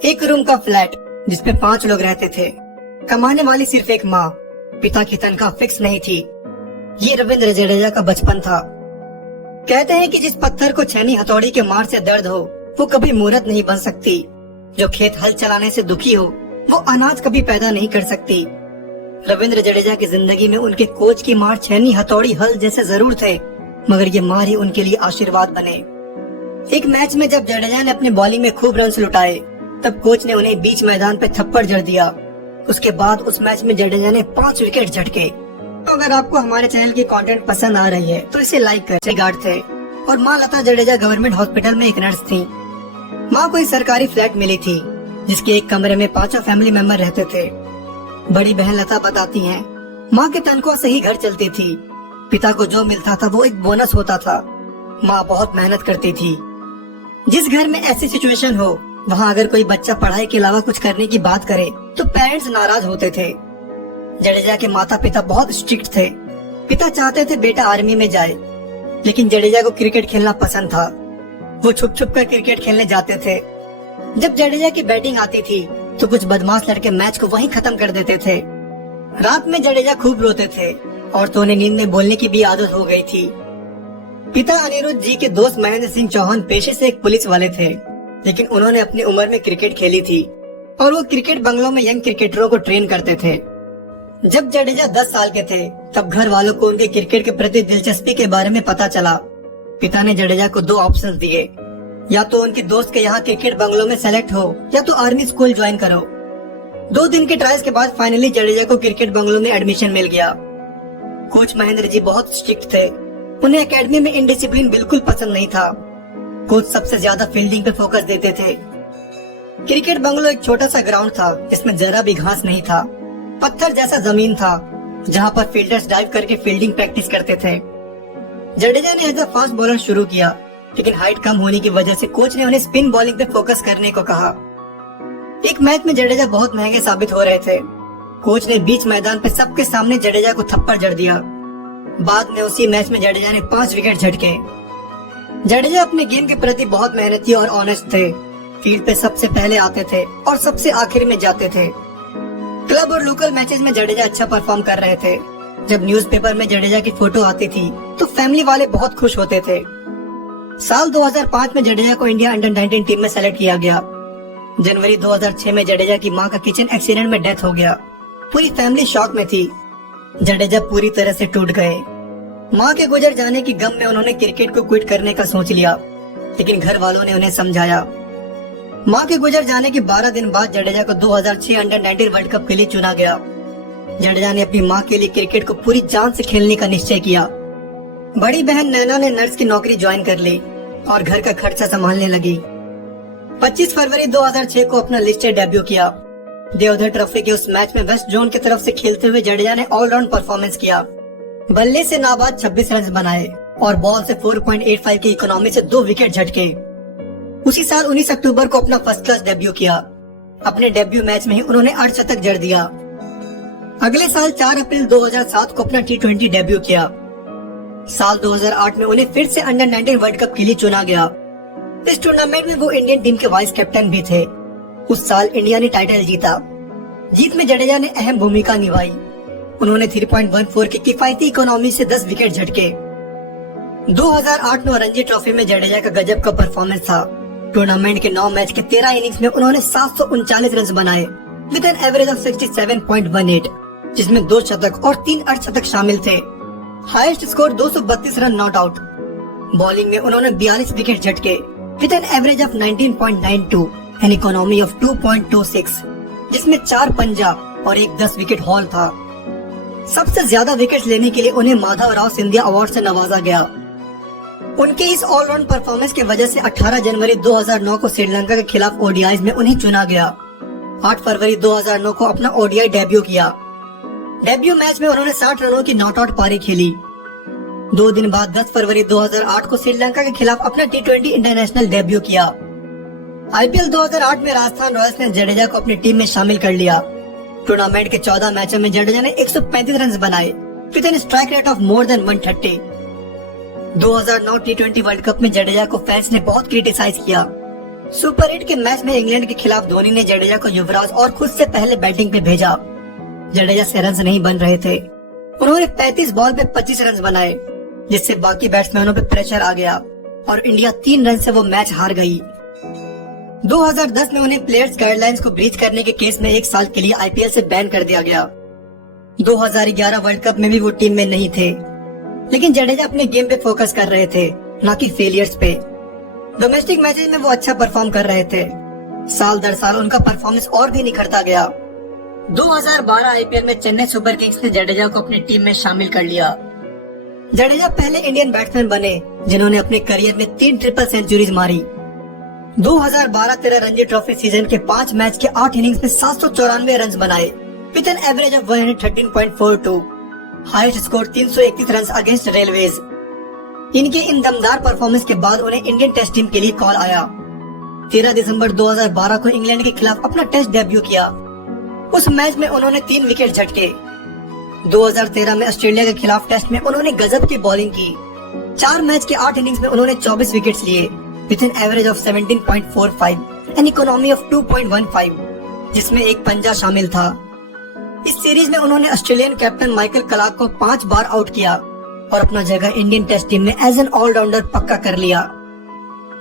एक रूम का फ्लैट जिसमें 5 लोग रहते थे। कमाने वाली सिर्फ एक माँ। पिता की तनख्वाह फिक्स नहीं थी। ये रविंद्र जडेजा का बचपन था। कहते हैं कि जिस पत्थर को छेनी हथौड़ी के मार से दर्द हो वो कभी मूर्त नहीं बन सकती। जो खेत हल चलाने से दुखी हो वो अनाज कभी पैदा नहीं कर सकती। रविंद्र जडेजा की जिंदगी में उनके कोच की मार छेनी हथौड़ी हल जैसे जरूर थे, मगर ये मार ही उनके लिए आशीर्वाद बने। एक मैच में जब जडेजा ने अपनी बॉलिंग में खूब रन लुटाए तब कोच ने उन्हें बीच मैदान पे थप्पड़ जड़ दिया। उसके बाद उस मैच में जडेजा ने 5 विकेट झटके। तो अगर आपको हमारे चैनल की कंटेंट पसंद आ रही है तो इसे लाइक करें। गार्ड थे और माँ लता जडेजा गवर्नमेंट हॉस्पिटल में एक नर्स थी। माँ को एक सरकारी फ्लैट मिली थी जिसके एक कमरे में 5 फैमिली मेंबर रहते थे। बड़ी बहन लता बताती हैं, माँ के तनख्वाह से ही घर चलती थी। पिता को जो मिलता था वो एक बोनस होता था। माँ बहुत मेहनत करती थी। जिस घर में ऐसी सिचुएशन हो वहाँ अगर कोई बच्चा पढ़ाई के अलावा कुछ करने की बात करे तो पेरेंट्स नाराज होते थे। जडेजा के माता पिता बहुत स्ट्रिक्ट थे। पिता चाहते थे बेटा आर्मी में जाए, लेकिन जडेजा को क्रिकेट खेलना पसंद था। वो छुप छुप कर क्रिकेट खेलने जाते थे। जब जडेजा की बैटिंग आती थी तो कुछ बदमाश लड़के मैच को वहीं खत्म कर देते थे। रात में जडेजा खूब रोते थे और तो उन्हें नींद में बोलने की भी आदत हो गई थी। पिता अनिरुद्ध जी के दोस्त महेंद्र सिंह चौहान पेशे से एक पुलिस वाले थे, लेकिन उन्होंने अपनी उम्र में क्रिकेट खेली थी और वो क्रिकेट बंगलों में यंग क्रिकेटरों को ट्रेन करते थे। जब जडेजा 10 साल के थे तब घर वालों को उनके क्रिकेट के प्रति दिलचस्पी के बारे में पता चला। पिता ने जडेजा को 2 ऑप्शंस दिए, या तो उनके दोस्त के यहाँ क्रिकेट बंगलों में सेलेक्ट हो या तो आर्मी स्कूल ज्वाइन करो। 2 दिन के ट्रायल्स के बाद फाइनली जडेजा को क्रिकेट बंगलों में एडमिशन मिल गया। कोच महेंद्र जी बहुत स्ट्रिक्ट थे। उन्हें एकेडमी में इनडिसिप्लिन बिल्कुल पसंद नहीं था। कोच सबसे ज्यादा फील्डिंग पे फोकस देते थे। क्रिकेट बंगलो एक छोटा सा ग्राउंड था जिसमें जरा भी घास नहीं था। पत्थर जैसा जमीन था जहाँ पर फील्डर्स डाइव करके फील्डिंग प्रैक्टिस करते थे। जडेजा ने एज अ फास्ट बॉलर शुरू किया, लेकिन हाइट कम होने की वजह से कोच ने उन्हें स्पिन बॉलिंग पे फोकस करने को कहा। एक मैच में जडेजा बहुत महंगे साबित हो रहे थे। कोच ने बीच मैदान पे सबके सामने जडेजा को थप्पड़ जड़ दिया। बाद में उसी मैच में जडेजा ने 5 विकेट झटके। जडेजा अपने गेम के प्रति बहुत मेहनती और ऑनेस्ट थे। फील्ड पे सबसे पहले आते थे और सबसे आखिर में जाते थे। क्लब और लोकल मैचेस में जडेजा अच्छा परफॉर्म कर रहे थे। जब न्यूज़पेपर में जडेजा की फोटो आती थी तो फैमिली वाले बहुत खुश होते थे। साल 2005 में जडेजा को इंडिया अंडर 19 टीम में सेलेक्ट किया गया। जनवरी 2006 में जडेजा की मां का किचन एक्सीडेंट में डेथ हो गया। पूरी फैमिली शॉक में थी। जडेजा पूरी तरह से टूट गए। मां के गुजर जाने की गम में उन्होंने क्रिकेट को क्विट करने का सोच लिया, लेकिन घर वालों ने उन्हें समझाया। मां के गुजर जाने के 12 दिन बाद जडेजा को 2006 अंडर 19 वर्ल्ड कप के लिए चुना गया। जडेजा ने अपनी मां के लिए क्रिकेट को पूरी जान से खेलने का निश्चय किया। बड़ी बहन नैना ने नर्स की नौकरी ज्वाइन कर ली और घर का खर्चा संभालने लगी। 25 फरवरी 2006 को अपना लिस्टेड डेब्यू किया। देवधर ट्रॉफी के उस मैच में वेस्ट जोन की तरफ से खेलते हुए जडेजा ने ऑलराउंड परफॉर्मेंस किया। बल्ले से नाबाद 26 रन बनाए और बॉल से 4.85 की इकोनॉमी से 2 विकेट झटके। उसी साल 19 अक्टूबर को अपना फर्स्ट क्लास डेब्यू किया। अपने डेब्यू मैच में ही उन्होंने अर्धशतक जड़ दिया। अगले साल 4 अप्रैल 2007 को अपना T20 डेब्यू किया। साल 2008 में उन्हें फिर से अंडर 19 वर्ल्ड कप के लिए चुना गया। इस टूर्नामेंट में वो इंडियन टीम के वाइस कैप्टन भी थे। उस साल इंडिया ने टाइटल जीता। जीत में जडेजा ने अहम भूमिका निभाई। उन्होंने 3.14 की किफायती इकोनॉमी से 10 विकेट झटके। 2008-9 रणजी ट्रॉफी में जडेजा का गजब का परफॉर्मेंस था। टूर्नामेंट के 9 मैच के 13 इनिंग्स में उन्होंने 739 रन बनाए विद एन एवरेज ऑफ 67.18, जिसमें 2 शतक और 3 अर्धशतक शामिल थे। Highest score 232 run not out. Bowling में उन्होंने 42 विकेट झटके with an average of 19.92 an economy of 2.26, जिसमें 4 पंजा और एक 10 विकेट हॉल था। सबसे ज्यादा विकेट लेने के लिए उन्हें माधवराव सिंधिया अवार्ड से नवाजा गया। उनके इस ऑलराउंड परफॉर्मेंस की वजह से 18 जनवरी 2009 को श्रीलंका के खिलाफ ओडीआईज में उन्हें चुना गया। 8 फरवरी 2009 को अपना ओडीआई डेब्यू किया। डेब्यू मैच में उन्होंने 60 रनों की नॉट आउट पारी खेली। 2 दिन बाद 10 फरवरी 2008 को श्रीलंका के खिलाफ अपना T20 इंटरनेशनल डेब्यू किया। आईपीएल 2008 में राजस्थान रॉयल्स ने जडेजा को अपनी टीम में शामिल कर लिया। टूर्नामेंट के 14 मैचों में जडेजा ने 135 रन बनाए with an strike rate of more than 130। 2009 T20 world cup में जडेजा को फैंस ने बहुत क्रिटिसाइज किया। सुपर 8 के मैच में इंग्लैंड के खिलाफ धोनी ने जडेजा को युवराज और खुद से पहले बैटिंग पे भेजा। जडेजा से रन नहीं बन रहे थे। उन्होंने 35 बॉल पे 25 रन बनाए, जिससे बाकी बैट्समैनों पे प्रेशर आ गया और इंडिया 3 रन से वो मैच हार गई। 2010 में उन्हें प्लेयर्स गाइडलाइंस को ब्रीच करने के केस में 1 साल के लिए आईपीएल से बैन कर दिया गया। 2011 वर्ल्ड कप में भी वो टीम में नहीं थे, लेकिन जडेजा अपने गेम पे फोकस कर रहे थे, न कि फेलियर्स पे। डोमेस्टिक मैचेस में वो अच्छा परफॉर्म कर रहे थे। साल दर साल उनका परफॉर्मेंस और भी निखरता गया। 2012 आईपीएल में चेन्नई सुपर किंग्स ने जडेजा को अपनी टीम में शामिल कर लिया। जडेजा पहले इंडियन बैट्समैन बने जिन्होंने अपने करियर में 3 ट्रिपल सेंचुरीज मारी। 2012-13 रणजी ट्रॉफी सीजन के 5 मैच के 8 इनिंग्स में 794 रन बनाए with an average of 113.42। Highest score 331 run against railways. इनके इन दमदार परफॉर्मेंस के बाद उन्हें इंडियन टेस्ट टीम के लिए कॉल आया। 13 दिसंबर 2012 को इंग्लैंड के खिलाफ अपना टेस्ट डेब्यू किया। उस मैच में उन्होंने 3 विकेट झटके। 2013 में ऑस्ट्रेलिया के खिलाफ टेस्ट में उन्होंने गजब की बॉलिंग की। 4 मैच के 8 इनिंग्स में उन्होंने 24 विकेट्स लिए with an average of 17.45 an economy of 2.15, जिसमें एक पंजा शामिल था। इस सीरीज में उन्होंने ऑस्ट्रेलियन कैप्टन माइकल क्लार्क को 5 बार आउट किया और अपना जगह इंडियन टेस्ट टीम में एज एन ऑलराउंडर पक्का कर लिया।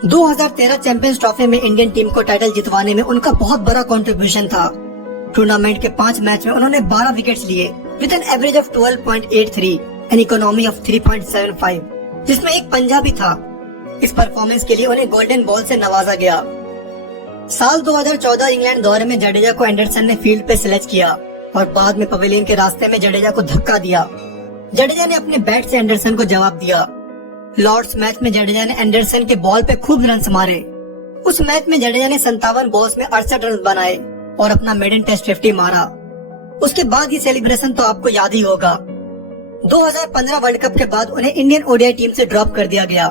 2013 चैंपियंस ट्रॉफी में इंडियन टीम को टाइटल जितवाने में उनका बहुत बड़ा कंट्रीब्यूशन था। टूर्नामेंट के 5 मैच में उन्होंने 12 विकेट्स लिए with an average of 12.83 an economy of 3.75, जिसमें एक पंजा भी था। इस परफॉर्मेंस के लिए उन्हें गोल्डन बॉल से नवाजा गया। साल 2014 इंग्लैंड दौरे में जडेजा को एंडरसन ने फील्ड पे सिलेक्ट किया और बाद में पवेलियन के रास्ते में जडेजा को धक्का दिया। जडेजा ने अपने बैट से एंडरसन को जवाब दिया। लॉर्ड्स मैच में जडेजा ने एंडरसन के बॉल पे खूब रन मारे। उस मैच में जडेजा ने 57 बॉल्स में 68 रन बनाए और अपना मेडन टेस्ट 50 मारा। उसके बाद ये सेलिब्रेशन तो आपको याद ही होगा। 2015 वर्ल्ड कप के बाद उन्हें इंडियन ओडीआई टीम से ड्रॉप कर दिया गया,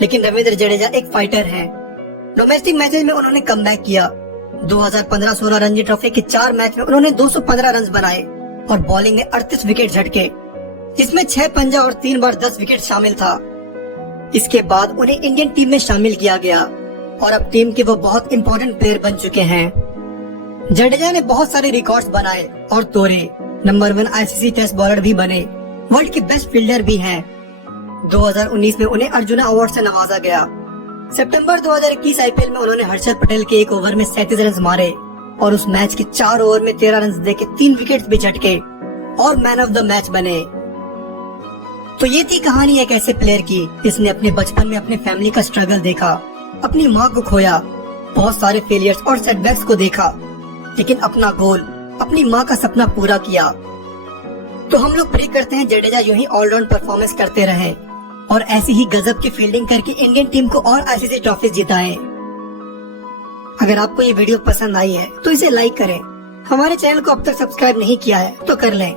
लेकिन रविंद्र जडेजा एक फाइटर हैं। डोमेस्टिक मैचेस में उन्होंने कमबैक किया। 2015-16 रणजी ट्रॉफी के 4 मैच में उन्होंने 215 रन बनाए और बॉलिंग में 38 विकेट झटके, जिसमें 6 पंजा और 3 बार 10 विकेट शामिल था। इसके बाद उन्हें इंडियन टीम में शामिल किया गया और अब टीम के वो बहुत इंपॉर्टेंट प्लेयर बन चुके हैं। जडेजा ने बहुत सारे रिकॉर्ड्स बनाए और तोड़े। नंबर 1 आईसीसी टेस्ट बॉलर भी बने, वर्ल्ड के बेस्ट फील्डर भी हैं। 2019 में उन्हें अर्जुना अवार्ड से नवाजा गया। सितंबर 2021 आईपीएल में उन्होंने हर्षद पटेल के एक ओवर में 37 रन मारे और उस मैच के 4 ओवर में 13 रन देके 3 विकेट भी झटके और मैन ऑफ द मैच बने। तो ये थी कहानी एक ऐसे प्लेयर की जिसने अपने बचपन में अपने फैमिली का स्ट्रगल देखा, अपनी माँ को खोया, बहुत सारे फेलियर्स और सेटबैक्स को देखा, लेकिन अपना गोल, अपनी माँ का सपना पूरा किया। तो हम लोग प्रे करते हैं जडेजा यूं ही ऑलराउंड परफॉर्मेंस करते रहे और ऐसी ही गजब की फील्डिंग करके इंडियन टीम को और आईसीसी ट्रॉफी जिताएं। अगर आपको ये वीडियो पसंद आई है तो इसे लाइक करें। हमारे चैनल को अब तक सब्सक्राइब नहीं किया है तो कर लें।